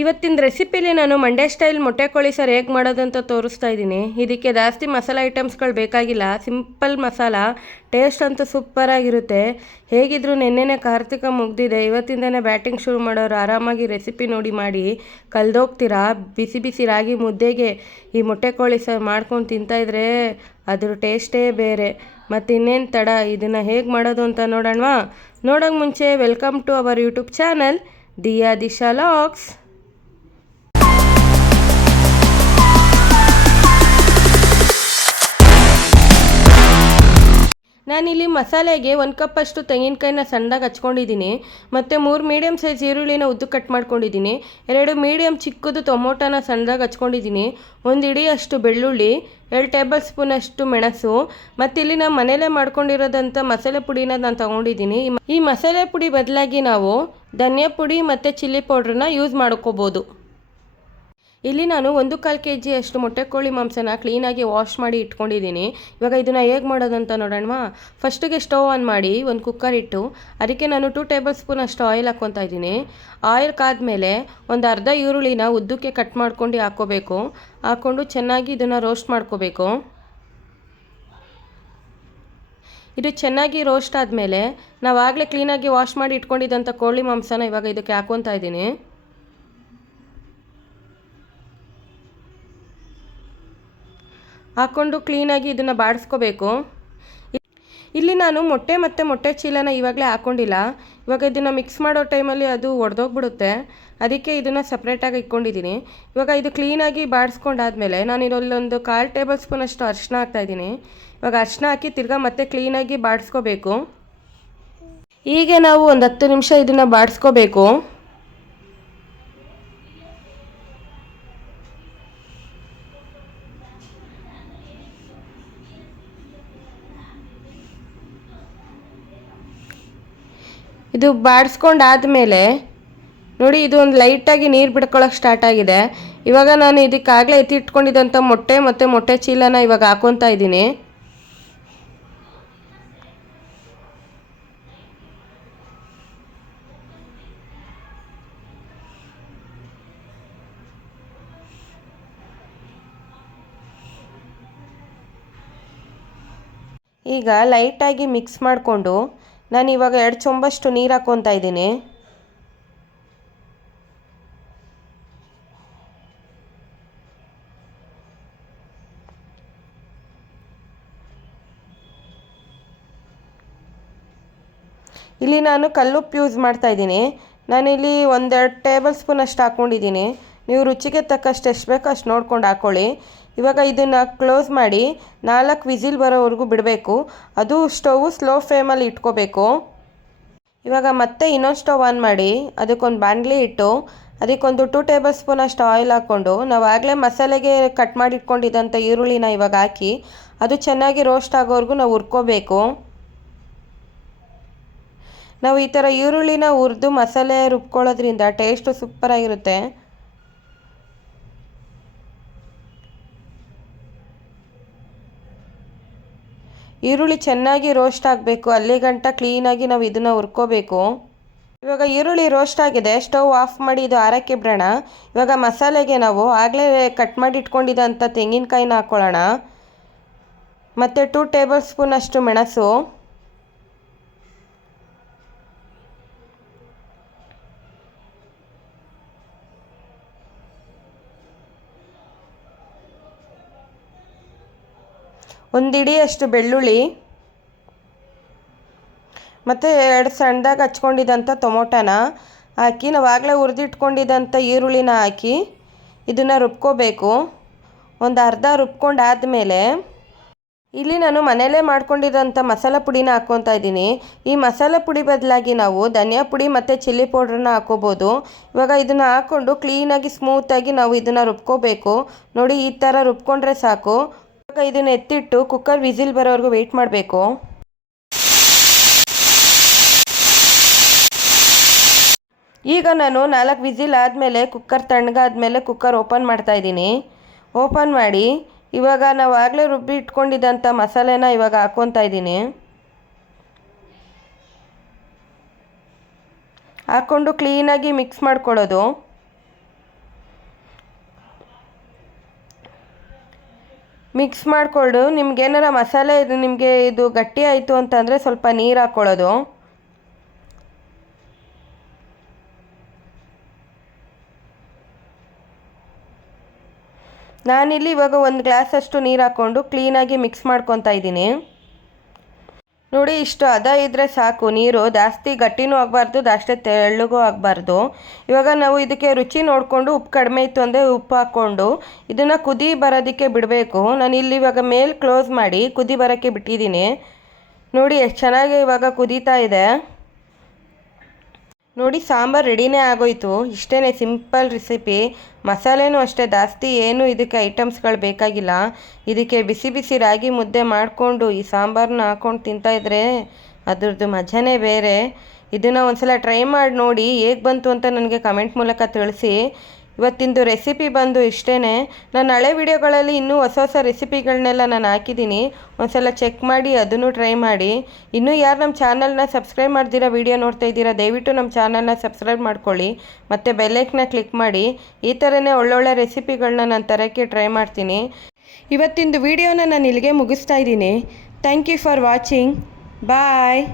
ಇವತ್ತಿನ ರೆಸಿಪಿಲಿ ನಾನು ಮಂಡ್ಯ ಸ್ಟೈಲ್ ಮೊಟ್ಟೆ ಕೋಳಿ ಸಾರು ಹೇಗೆ ಮಾಡೋದಂತ ತೋರಿಸ್ತಾ ಇದ್ದೀನಿ. ಇದಕ್ಕೆ ಜಾಸ್ತಿ ಮಸಾಲೆ ಐಟಮ್ಸ್ಗಳು ಬೇಕಾಗಿಲ್ಲ, ಸಿಂಪಲ್ ಮಸಾಲ, ಟೇಸ್ಟ್ ಅಂತೂ ಸೂಪರಾಗಿರುತ್ತೆ. ಹೇಗಿದ್ರು ನೆನ್ನೆನೇ ಕಾರ್ತಿಕ ಮುಗ್ದಿದೆ, ಇವತ್ತಿಂದನೇ ಬ್ಯಾಟಿಂಗ್ ಶುರು ಮಾಡೋರು ಆರಾಮಾಗಿ ರೆಸಿಪಿ ನೋಡಿ ಮಾಡಿ ಕಲ್ದೋಗ್ತೀರಾ. ಬಿಸಿ ಬಿಸಿ ರಾಗಿ ಮುದ್ದೆಗೆ ಈ ಮೊಟ್ಟೆ ಕೋಳಿ ಸಾರು ಮಾಡ್ಕೊಂಡು ತಿಂತಾಯಿದ್ರೆ ಅದ್ರ ಟೇಸ್ಟೇ ಬೇರೆ. ಮತ್ತು ಇನ್ನೇನು ತಡ, ಇದನ್ನು ಹೇಗೆ ಮಾಡೋದು ಅಂತ ನೋಡೋಣವಾ? ನೋಡೋಕ್ಕೆ ಮುಂಚೆ welcome to our YouTube channel Diya Disha vlogs. ನಾನಿಲ್ಲಿ ಮಸಾಲೆಗೆ 1 ಕಪ್ಪಷ್ಟು ತೆಂಗಿನಕಾಯಿನ ಸಣ್ಣದಾಗಿ ಹಚ್ಕೊಂಡಿದ್ದೀನಿ, ಮತ್ತು 3 ಮೀಡಿಯಮ್ ಸೈಜ್ ಈರುಳ್ಳಿನ ಉದ್ದು ಕಟ್ ಮಾಡ್ಕೊಂಡಿದ್ದೀನಿ, 2 ಮೀಡಿಯಮ್ ಚಿಕ್ಕದು ಟೊಮೊಟೊನ ಸಣ್ಣದಾಗಿ ಹಚ್ಕೊಂಡಿದ್ದೀನಿ, 1 ಇಡಿಯಷ್ಟು ಬೆಳ್ಳುಳ್ಳಿ, 2 ಟೇಬಲ್ ಸ್ಪೂನಷ್ಟು ಮೆಣಸು, ಮತ್ತು ಇಲ್ಲಿ ನಾನು ಮನೇಲೇ ಮಾಡ್ಕೊಂಡಿರೋದಂಥ ಮಸಾಲೆ ಪುಡಿನ ನಾನು ತೊಗೊಂಡಿದ್ದೀನಿ. ಈ ಮಸಾಲೆ ಪುಡಿ ಬದಲಾಗಿ ನಾವು ಧನಿಯಾ ಪುಡಿ ಮತ್ತು ಚಿಲ್ಲಿ ಪೌಡ್ರನ್ನ ಯೂಸ್ ಮಾಡ್ಕೋಬೋದು. ಇಲ್ಲಿ ನಾನು 1/4 kg ಅಷ್ಟು ಮೊಟ್ಟೆ ಕೋಳಿ ಮಾಂಸನ ಕ್ಲೀನಾಗಿ ವಾಶ್ ಮಾಡಿ ಇಟ್ಕೊಂಡಿದ್ದೀನಿ. ಇವಾಗ ಇದನ್ನು ಹೇಗೆ ಮಾಡೋದಂತ ನೋಡೋಣವಾ? ಫಸ್ಟಿಗೆ ಸ್ಟವ್ ಆನ್ ಮಾಡಿ ಒಂದು ಕುಕ್ಕರ್ ಇಟ್ಟು ಅದಕ್ಕೆ ನಾನು 2 ಟೇಬಲ್ ಸ್ಪೂನ್ ಅಷ್ಟು ಆಯಿಲ್ ಹಾಕ್ಕೊತಾ ಇದ್ದೀನಿ. ಆಯಿಲ್ ಕಾದ್ಮೇಲೆ ಒಂದು ಅರ್ಧ ಈರುಳ್ಳಿನ ಉದ್ದಕ್ಕೆ ಕಟ್ ಮಾಡ್ಕೊಂಡು ಹಾಕ್ಕೋಬೇಕು. ಹಾಕ್ಕೊಂಡು ಚೆನ್ನಾಗಿ ಇದನ್ನು ರೋಸ್ಟ್ ಮಾಡ್ಕೋಬೇಕು. ಇದು ಚೆನ್ನಾಗಿ ರೋಸ್ಟ್ ಆದಮೇಲೆ ನಾವು ಆಗಲೇ ಕ್ಲೀನಾಗಿ ವಾಶ್ ಮಾಡಿ ಇಟ್ಕೊಂಡಿದ್ದಂಥ ಕೋಳಿ ಮಾಂಸನ ಇವಾಗ ಇದಕ್ಕೆ ಹಾಕ್ಕೊತಾ ಇದ್ದೀನಿ. ಹಾಕ್ಕೊಂಡು ಕ್ಲೀನಾಗಿ ಇದನ್ನು ಬಾಡಿಸ್ಕೋಬೇಕು. ಇಲ್ಲಿ ನಾನು ಮೊಟ್ಟೆ ಮತ್ತು ಮೊಟ್ಟೆ ಚೀಲನ ಇವಾಗಲೇ ಹಾಕ್ಕೊಂಡಿಲ್ಲ. ಇವಾಗ ಇದನ್ನು ಮಿಕ್ಸ್ ಮಾಡೋ ಟೈಮಲ್ಲಿ ಅದು ಒಡೆದೋಗ್ಬಿಡುತ್ತೆ, ಅದಕ್ಕೆ ಇದನ್ನು ಸಪ್ರೇಟಾಗಿ ಇಟ್ಕೊಂಡಿದ್ದೀನಿ. ಇವಾಗ ಇದು ಕ್ಲೀನಾಗಿ ಬಾಡಿಸ್ಕೊಂಡಾದ್ಮೇಲೆ ನಾನು ಇದರಲ್ಲೊಂದು 1/4 ಟೇಬಲ್ ಸ್ಪೂನ್ ಅಷ್ಟು ಅರಿಶಿನ ಹಾಕ್ತಾಯಿದ್ದೀನಿ. ಇವಾಗ ಅರಿಶಿನ ಹಾಕಿ ತಿರ್ಗಾ ಮತ್ತೆ ಕ್ಲೀನಾಗಿ ಬಾಡಿಸ್ಕೋಬೇಕು. ಹೀಗೆ ನಾವು ಒಂದು 10 ನಿಮಿಷ ಇದನ್ನು ಬಾಡಿಸ್ಕೋಬೇಕು. ಇದು ಬಾಡಿಸ್ಕೊಂಡಾದ್ಮೇಲೆ ನೋಡಿ, ಇದು ಒಂದು ಲೈಟಾಗಿ ನೀರು ಬಿಡ್ಕೊಳ್ಳೋಕೆ ಸ್ಟಾರ್ಟ್ ಆಗಿದೆ. ಇವಾಗ ನಾನು ಇದಕ್ಕಾಗಲೇ ಎತ್ತಿಟ್ಕೊಂಡಿದ್ದಂಥ ಮೊಟ್ಟೆ ಮತ್ತು ಮೊಟ್ಟೆ ಚೀಲನ ಇವಾಗ ಹಾಕ್ಕೊತಾ ಇದ್ದೀನಿ. ಈಗ ಲೈಟಾಗಿ ಮಿಕ್ಸ್ ಮಾಡಿಕೊಂಡು ನಾನು ಇವಾಗ 2 ಚೊಂಬಷ್ಟು ನೀರು ಹಾಕ್ಕೊತಾ ಇದ್ದೀನಿ. ಇಲ್ಲಿ ನಾನು ಕಲ್ಲುಪ್ಪು ಯೂಸ್ ಮಾಡ್ತಾ ಇದ್ದೀನಿ. ನಾನಿಲ್ಲಿ 1-2 ಟೇಬಲ್ ಸ್ಪೂನ್ ಅಷ್ಟು ಹಾಕ್ಕೊಂಡಿದ್ದೀನಿ. ನೀವು ರುಚಿಗೆ ತಕ್ಕಷ್ಟು ಎಷ್ಟು ಬೇಕೋ ಅಷ್ಟು ನೋಡ್ಕೊಂಡು ಹಾಕ್ಕೊಳ್ಳಿ. ಇವಾಗ ಇದನ್ನು ಕ್ಲೋಸ್ ಮಾಡಿ 4 ವಿಸಿಲ್ ಬರೋವರೆಗೂ ಬಿಡಬೇಕು. ಅದು ಸ್ಟವ್ ಸ್ಲೋ ಫ್ಲೇಮಲ್ಲಿ ಇಟ್ಕೋಬೇಕು. ಇವಾಗ ಮತ್ತೆ ಇನ್ನೊಂದು ಸ್ಟವ್ ಆನ್ ಮಾಡಿ ಅದಕ್ಕೊಂದು ಬಾಣಲಿ ಇಟ್ಟು ಅದಕ್ಕೊಂದು 2 ಟೇಬಲ್ ಸ್ಪೂನ್ ಅಷ್ಟು ಆಯಿಲ್ ಹಾಕ್ಕೊಂಡು ನಾವು ಆಗಲೇ ಮಸಾಲೆಗೆ ಕಟ್ ಮಾಡಿ ಇಟ್ಕೊಂಡಿದ್ದಂಥ ಈರುಳ್ಳಿನ ಇವಾಗ ಹಾಕಿ ಅದು ಚೆನ್ನಾಗಿ ರೋಸ್ಟ್ ಆಗೋವರೆಗೂ ನಾವು ಹುರ್ಕೋಬೇಕು. ನಾವು ಈ ಥರ ಈರುಳ್ಳಿನ ಹುರಿದು ಮಸಾಲೆ ರುಬ್ಕೊಳ್ಳೋದ್ರಿಂದ ಟೇಸ್ಟು ಸೂಪರಾಗಿರುತ್ತೆ. ಈರುಳ್ಳಿ ಚೆನ್ನಾಗಿ ರೋಸ್ಟ್ ಆಗಬೇಕು, ಅಲ್ಲಿಗಂಟ ಕ್ಲೀನಾಗಿ ನಾವು ಇದನ್ನು ಹುರ್ಕೋಬೇಕು. ಇವಾಗ ಈರುಳ್ಳಿ ರೋಸ್ಟ್ ಆಗಿದೆ, ಸ್ಟವ್ ಆಫ್ ಮಾಡಿ ಇದು ಆರಕ್ಕೆ ಬಿಡೋಣ. ಇವಾಗ ಮಸಾಲೆಗೆ ನಾವು ಆಗಲೇ ಕಟ್ ಮಾಡಿ ಇಟ್ಕೊಂಡಿದ್ದಂಥ ತೆಂಗಿನಕಾಯಿನ ಹಾಕ್ಕೊಳ್ಳೋಣ. ಮತ್ತು 2 ಟೇಬಲ್ ಸ್ಪೂನ್ ಅಷ್ಟು ಮೆಣಸು, ಒಂದು ಇಡಿಯಷ್ಟು ಬೆಳ್ಳುಳ್ಳಿ, ಮತ್ತು 2 ಸಣ್ಣದಾಗಿ ಹಚ್ಕೊಂಡಿದ್ದಂಥ ಟೊಮೊಟೊನ ಹಾಕಿ ನಾವು ಆಗಲೇ ಹುರಿದಿಟ್ಕೊಂಡಿದ್ದಂಥ ಈರುಳ್ಳಿನ ಹಾಕಿ ಇದನ್ನು ರುಬ್ಕೋಬೇಕು. ಒಂದು ಅರ್ಧ ರುಬ್ಕೊಂಡಾದಮೇಲೆ ಇಲ್ಲಿ ನಾನು ಮನೆಯಲ್ಲೇ ಮಾಡ್ಕೊಂಡಿದ್ದಂಥ ಮಸಾಲ ಪುಡಿನ ಹಾಕ್ಕೊತಾ ಇದ್ದೀನಿ. ಈ ಮಸಾಲ ಪುಡಿ ಬದಲಾಗಿ ನಾವು ಧನಿಯಾ ಪುಡಿ ಮತ್ತು ಚಿಲ್ಲಿ ಪೌಡ್ರನ್ನ ಹಾಕ್ಕೋಬೋದು. ಇವಾಗ ಇದನ್ನು ಹಾಕ್ಕೊಂಡು ಕ್ಲೀನಾಗಿ ಸ್ಮೂತಾಗಿ ನಾವು ಇದನ್ನು ರುಬ್ಕೋಬೇಕು. ನೋಡಿ, ಈ ಥರ ರುಬ್ಕೊಂಡ್ರೆ ಸಾಕು. ಇವಾಗ ಇದನ್ನು ಎತ್ತಿಟ್ಟು ಕುಕ್ಕರ್ ವಿಸಿಲ್ ಬರೋವರೆಗೂ ವೆಯ್ಟ್ ಮಾಡಬೇಕು. ಈಗ ನಾನು 4 ವಿಸಿಲ್ ಆದಮೇಲೆ ಕುಕ್ಕರ್ ತಣ್ಣಗಾದ್ಮೇಲೆ ಕುಕ್ಕರ್ ಓಪನ್ ಮಾಡ್ತಾ ಇದ್ದೀನಿ. ಓಪನ್ ಮಾಡಿ ಇವಾಗ ನಾವು ಆಗಲೇ ರುಬ್ಬಿ ಇಟ್ಕೊಂಡಿದ್ದಂಥ ಮಸಾಲೆನ ಇವಾಗ ಹಾಕ್ಕೊತಾ ಇದ್ದೀನಿ. ಹಾಕ್ಕೊಂಡು ಕ್ಲೀನಾಗಿ ಮಿಕ್ಸ್ ಮಾಡ್ಕೊಳ್ಳೋದು. ಮಿಕ್ಸ್ ಮಾಡಿಕೊಂಡು ನಿಮ್ಗೇನಾರ ಮಸಾಲೆ ನಿಮಗೆ ಇದು ಗಟ್ಟಿ ಆಯಿತು ಅಂತಂದರೆ ಸ್ವಲ್ಪ ನೀರು ಹಾಕ್ಕೊಳ್ಳೋದು. ನಾನಿಲ್ಲಿ ಇವಾಗ 1 ಗ್ಲಾಸಷ್ಟು ನೀರು ಹಾಕ್ಕೊಂಡು ಕ್ಲೀನಾಗಿ ಮಿಕ್ಸ್ ಮಾಡ್ಕೊತಾ ಇದ್ದೀನಿ. ನೋಡಿ, ಇಷ್ಟು ಹದ ಇದ್ದರೆ ಸಾಕು. ನೀರು ಜಾಸ್ತಿ ಗಟ್ಟಿನೂ ಆಗಬಾರ್ದು, ಜಾಸ್ತಿ ತೆಳ್ಳಗೂ ಆಗಬಾರ್ದು. ಇವಾಗ ನಾವು ಇದಕ್ಕೆ ರುಚಿ ನೋಡಿಕೊಂಡು ಉಪ್ಪು ಕಡಿಮೆ ಇತ್ತು ಅಂದರೆ ಉಪ್ಪು ಹಾಕ್ಕೊಂಡು ಇದನ್ನು ಕುದಿ ಬರೋದಕ್ಕೆ ಬಿಡಬೇಕು. ನಾನು ಇಲ್ಲಿ ಇವಾಗ ಮೇಲೆ ಕ್ಲೋಸ್ ಮಾಡಿ ಕುದಿ ಬರೋಕ್ಕೆ ಬಿಟ್ಟಿದ್ದೀನಿ. ನೋಡಿ ಎಷ್ಟು ಚೆನ್ನಾಗಿ ಇವಾಗ ಕುದೀತಾ ಇದೆ. ನೋಡಿ, ಸಾಂಬಾರು ರೆಡಿನೇ ಆಗೋಯ್ತು. ಇಷ್ಟೇ ಸಿಂಪಲ್ ರೆಸಿಪಿ. ಮಸಾಲೆನೂ ಅಷ್ಟೇ, ಜಾಸ್ತಿ ಏನು ಇದಕ್ಕೆ ಐಟಮ್ಸ್ಗಳು ಬೇಕಾಗಿಲ್ಲ. ಇದಕ್ಕೆ ಬಿಸಿ ಬಿಸಿ ರಾಗಿ ಮುದ್ದೆ ಮಾಡಿಕೊಂಡು ಈ ಸಾಂಬಾರನ್ನ ಹಾಕ್ಕೊಂಡು ತಿಂತಾಯಿದ್ರೆ ಅದ್ರದ್ದು ಮಜಾನೇ ಬೇರೆ. ಇದನ್ನು ಒಂದ್ಸಲ ಟ್ರೈ ಮಾಡಿ ನೋಡಿ, ಹೇಗೆ ಬಂತು ಅಂತ ನನಗೆ ಕಮೆಂಟ್ ಮೂಲಕ ತಿಳಿಸಿ. ಇವತ್ತಿಂದು ರೆಸಿಪಿ ಬಂದು ಇಷ್ಟೇ. ನಾನು ಹಳೆ ವಿಡಿಯೋಗಳಲ್ಲಿ ಇನ್ನೂ ಹೊಸ ರೆಸಿಪಿಗಳನ್ನೆಲ್ಲ ನಾನು ಹಾಕಿದ್ದೀನಿ. ಒಂದ್ಸಲ ಚೆಕ್ ಮಾಡಿ ಅದನ್ನು ಟ್ರೈ ಮಾಡಿ. ಇನ್ನೂ ಯಾರು ನಮ್ಮ ಚಾನಲ್ನ ಸಬ್ಸ್ಕ್ರೈಬ್ ಮಾಡ್ದಿರೋ ವಿಡಿಯೋ ನೋಡ್ತಾ ಇದ್ದೀರಾ, ದಯವಿಟ್ಟು ನಮ್ಮ ಚಾನಲ್ನ ಸಬ್ಸ್ಕ್ರೈಬ್ ಮಾಡ್ಕೊಳ್ಳಿ. ಮತ್ತು ಬೆಲ್ಲೈಕ್ನ ಕ್ಲಿಕ್ ಮಾಡಿ. ಈ ಥರನೇ ಒಳ್ಳೊಳ್ಳೆ ರೆಸಿಪಿಗಳನ್ನ ನಾನು ತರೋಕ್ಕೆ ಟ್ರೈ ಮಾಡ್ತೀನಿ. ಇವತ್ತಿಂದು ವಿಡಿಯೋನ ನಾನು ಇಲ್ಲಿಗೆ ಮುಗಿಸ್ತಾ ಇದ್ದೀನಿ. Thank you for watching. Bye.